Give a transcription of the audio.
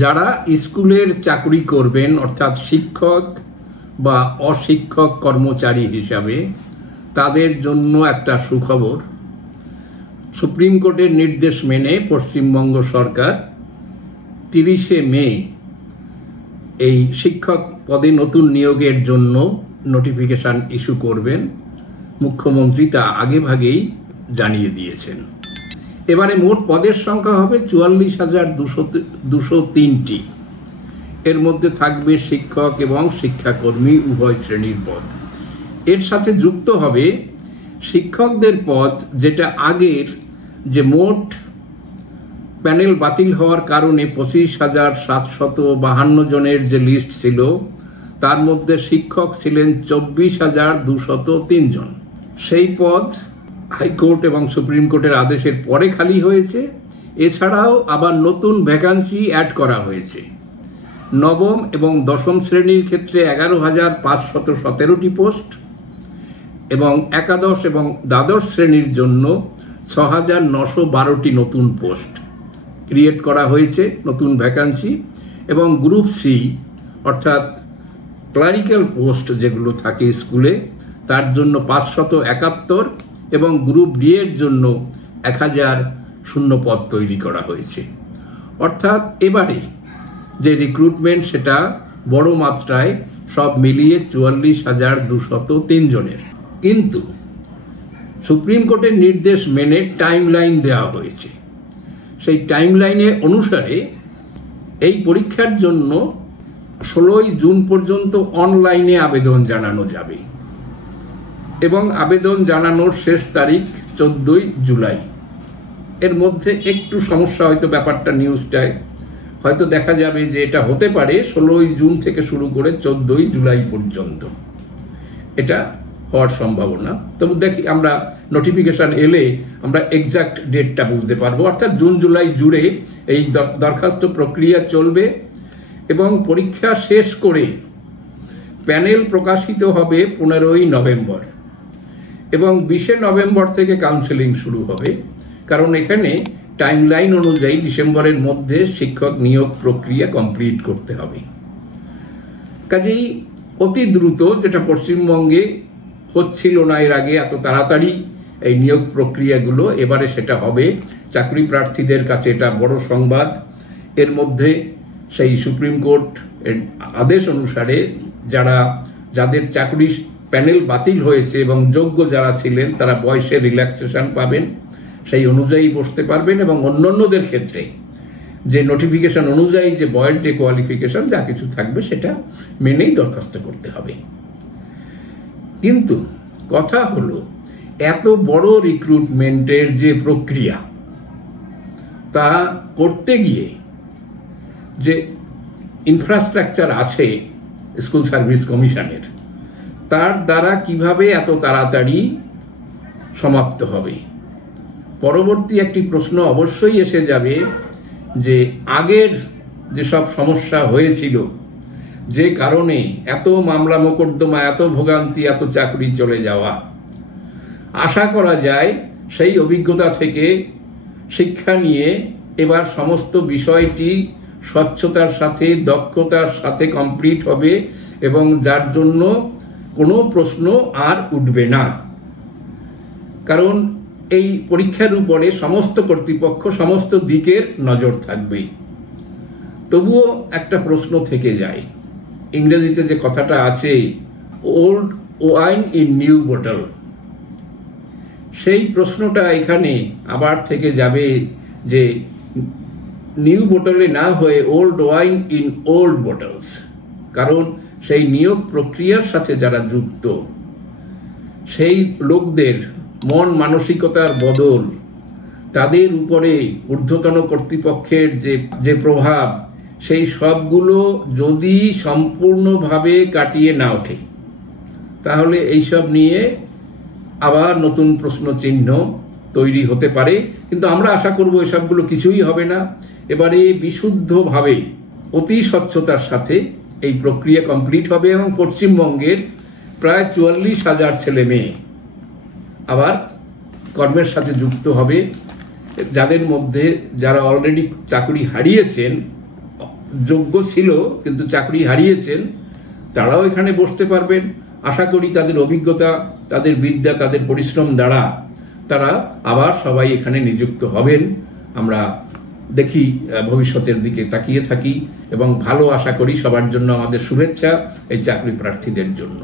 যারা স্কুলের চাকরি করবেন অর্থাৎ শিক্ষক বা অশিক্ষক কর্মচারী হিসাবে তাদের জন্য একটা সুখবর। সুপ্রিম কোর্টের নির্দেশ মেনে পশ্চিমবঙ্গ সরকার 30শে মে এই শিক্ষক পদে নতুন নিয়োগের জন্য নোটিফিকেশন ইস্যু করবেন। মুখ্যমন্ত্রী তা আগেভাগেই জানিয়ে দিয়েছেন। এবারে মোট পদের সংখ্যা হবে 44,203টি। এর মধ্যে থাকবে শিক্ষক এবং শিক্ষাকর্মী উভয় শ্রেণীর পদ। এর সাথে যুক্ত হবে শিক্ষকদের পদ, যেটা আগের যে মোট প্যানেল বাতিল হওয়ার কারণে 25,752 জনের যে লিস্ট ছিল তার মধ্যে শিক্ষক ছিলেন 24,203 জন। সেই পদ হাইকোর্ট এবং সুপ্রিম কোর্টের আদেশের পরে খালি হয়েছে। এছাড়াও আবার নতুন ভ্যাকান্সি অ্যাড করা হয়েছে। নবম এবং দশম শ্রেণীর ক্ষেত্রে 11,517টি পোস্ট এবং একাদশ এবং দ্বাদশ শ্রেণীর জন্য 6,912টি নতুন পোস্ট ক্রিয়েট করা হয়েছে, নতুন ভ্যাকান্সি। এবং গ্রুপ সি অর্থাৎ ক্লারিক্যাল পোস্ট যেগুলো থাকে স্কুলে তার জন্য 571 এবং গ্রুপ ডি এর জন্য 1000 শূন্য পদ তৈরি করা হয়েছে। অর্থাৎ এবারে যে রিক্রুটমেন্ট সেটা বড় মাত্রায় সব মিলিয়ে 44,203 জনের। কিন্তু সুপ্রিম কোর্টের নির্দেশ মেনে টাইমলাইন দেওয়া হয়েছে। সেই টাইমলাইনে অনুসারে এই পরীক্ষার জন্য 16ই জুন পর্যন্ত অনলাইনে আবেদন জানানো যাবে এবং আবেদন জানানোর শেষ তারিখ 14ই জুলাই। এর মধ্যে একটু সমস্যা হয়তো ব্যাপারটা নিউজটায় হয়তো দেখা যাবে যে এটা হতে পারে 16ই জুন থেকে শুরু করে 14ই জুলাই পর্যন্ত, এটা হওয়ার সম্ভাবনা। তবু দেখি আমরা নোটিফিকেশন এলে আমরা এক্সাক্ট ডেটটা বুঝতে পারবো। অর্থাৎ জুন জুলাই জুড়ে এই দরখাস্ত প্রক্রিয়া চলবে এবং পরীক্ষা শেষ করে প্যানেল প্রকাশিত হবে 15ই নভেম্বর এবং 20শে নভেম্বর থেকে কাউন্সেলিং শুরু হবে। কারণ এখানে টাইমলাইন অনুযায়ী ডিসেম্বরের মধ্যে শিক্ষক নিয়োগ প্রক্রিয়া কমপ্লিট করতে হবে। কাজেই অতি দ্রুত, যেটা পশ্চিমবঙ্গে হচ্ছিল না এর আগে এত তাড়াতাড়ি এই নিয়োগ প্রক্রিয়াগুলো, এবারে সেটা হবে। চাকরি প্রার্থীদের কাছে এটা বড় সংবাদ। এর মধ্যে সেই সুপ্রিম কোর্ট এর আদেশ অনুসারে যাদের চাকরি প্যানেল বাতিল হয়েছে এবং যোগ্য যারা ছিলেন তারা বয়সের রিল্যাক্সেশন পাবেন, সেই অনুযায়ী বসতে পারবেন। এবং অন্যান্যদের ক্ষেত্রে যে নোটিফিকেশন অনুযায়ী যে বয়স, যে কোয়ালিফিকেশন যা কিছু থাকবে সেটা মেনেই দরখাস্ত করতে হবে। কিন্তু কথা হলো, এত বড় রিক্রুটমেন্টের যে প্রক্রিয়া তা করতে গিয়ে যে ইনফ্রাস্ট্রাকচার আছে স্কুল সার্ভিস কমিশনের, তার দ্বারা কিভাবে এত তাড়াতাড়ি সমাপ্ত হবে? পরবর্তী একটি প্রশ্ন অবশ্যই এসে যাবে যে আগের যেসব সমস্যা হয়েছিল, যে কারণে এত মামলা মোকদ্দমা, এত ভোগান্তি, এত চাকরি চলে যাওয়া, আশা করা যায় সেই অভিজ্ঞতা থেকে শিক্ষা নিয়ে এবার সমস্ত বিষয়টি স্বচ্ছতার সাথে, দক্ষতার সাথে কমপ্লিট হবে এবং যার জন্য কোনো প্রশ্ন আর উঠবে না। কারণ এই পরীক্ষার উপরে সমস্ত কর্তৃপক্ষ, সমস্ত দিকের নজর থাকবে। তবুও একটা প্রশ্ন থেকে যায়। ইংরেজিতে যে কথাটা আছে, old wine in new bottle, সেই প্রশ্নটা এখানে আবার থেকে যাবে যে নিউ বোটলে না হয়ে old wine in old bottles. কারণ সেই নিয়োগ প্রক্রিয়ার সাথে যারা যুক্ত, সেই লোকদের মন মানসিকতার বদল, তাদের উপরে ঊর্ধ্বতন কর্তৃপক্ষের যে প্রভাব, সেই সবগুলো যদি সম্পূর্ণভাবে কাটিয়ে না ওঠে তাহলে এইসব নিয়ে আবার নতুন প্রশ্ন চিহ্ন তৈরি হতে পারে। কিন্তু আমরা আশা করব এসবগুলো কিছুই হবে না। এবারে বিশুদ্ধভাবে, অতি স্বচ্ছতার সাথে এই প্রক্রিয়া কমপ্লিট হবে এবং পশ্চিমবঙ্গের প্রায় 44,000 ছেলে মেয়ে আবার কর্মের সাথে যুক্ত হবে, যাদের মধ্যে যারা অলরেডি চাকরি হারিয়েছেন যোগ্য ছিল কিন্তু চাকরি হারিয়েছেন, তারাও এখানে বসতে পারবেন। আশা করি তাদের অভিজ্ঞতা, তাদের বিদ্যা, তাদের পরিশ্রম দ্বারা তারা আবার সবাই এখানে নিযুক্ত হবেন। আমরা দেখি, ভবিষ্যতের দিকে তাকিয়ে থাকি এবং ভালো আশা করি। সবার জন্য আমাদের শুভেচ্ছা এই চাকরি প্রার্থীদের জন্য।